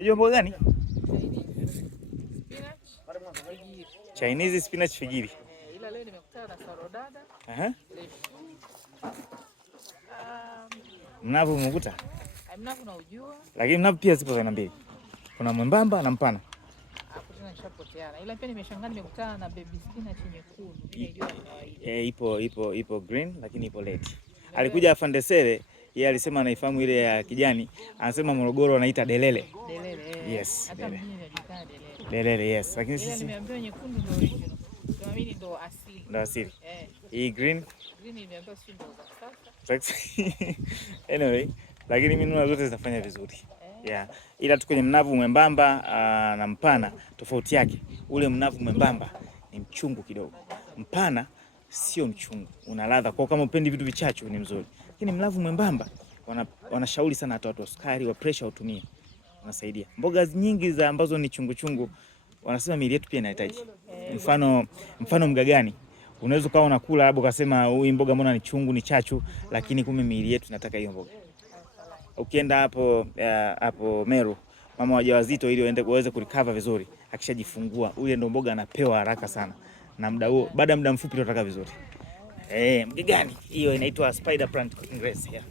Unajua mboga gani? Chinese spinach figiri. Ila leo nimekutana na sarodada. Mnavu umekuta? Mnavu na ujua. Lakini mnavu pia zipo za aina mbili. Kuna mwembamba na mpana. Hapo tena nishapoteana. Ila pia nimeshangaa nimekutana na baby spinach nyekundu. Ipo green lakini ipo red. Alikuja afande Sele, yeye alisema anaifahamu ile ya kijani. Anasema Morogoro wanaita delele. Delele. Yes. Hata mimi najulikana delele. Delele, yes. Lakini sisi nimeambiwa nyekundu ndio original. Ndio mimi ndo asili. Ndio asili. Hii green nimeambiwa si ndo za sasa. Anyway, lakini mimi nuna zote zinafanya vizuri. Yeah. Ila tu kwenye mnavu mwembamba na mpana tofauti yake. Ule mnavu mwembamba ni mchungu kidogo. Mpana sio mchungu. Una ladha. Kwa kama upendi vitu vichachu ni mzuri. Lakini mnavu mwembamba wanashauri sana hata watu wa sukari wa pressure utumie. Unasaidia. Mboga nyingi za ambazo ni chungu chungu wanasema miili yetu pia inahitaji. Mfano mgagani. Unaweza ukawa unakula hapo ukasema hii mboga mbona ni chungu ni chachu, lakini kumbe miili yetu inataka hiyo mboga. Ukienda hapo Meru, mama wajawazito ili waweze kurecover vizuri, akishajifungua ule ndo mboga anapewa haraka sana. Na muda huo baada ya muda mfupi tutaka vizuri. Mgagani hiyo inaitwa spider plant cooking grace.